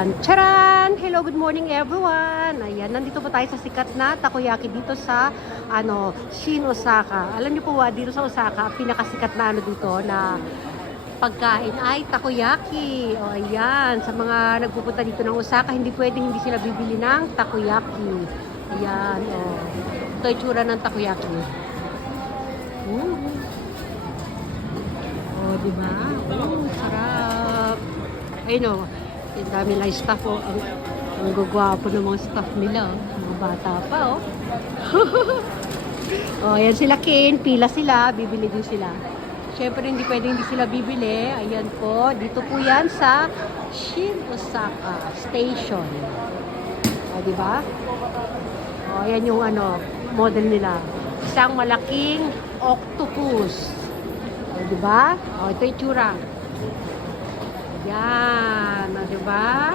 Ayan. Charan! Hello, good morning everyone. Ayan, nandito po tayo sa sikat na takoyaki dito sa Shin Osaka. Alam niyo po ba, dito sa Osaka, pinakasikat na dito na pagkain ay takoyaki. O ayan, sa mga nagpupunta dito ng Osaka, hindi pwedeng hindi sila bibili ng takoyaki. Ayan, o. Ito yung tsura ng takoyaki. O, diba? Sarap. Ayun o. Ang dami lang staff oh. Ang gugwapo ng mga staff nila oh. Mga bata pa oh. Oh, ayan sila Ken, pila sila, bibili din sila. Syempre hindi pwedeng hindi sila bibili. Ayan po, dito po yan sa Shin Osaka Station. Oh, di ba? Oh, ayan yung model nila. Isang malaking octopus. Oh, di ba? Oh, ito yung tsura. Yan, diba?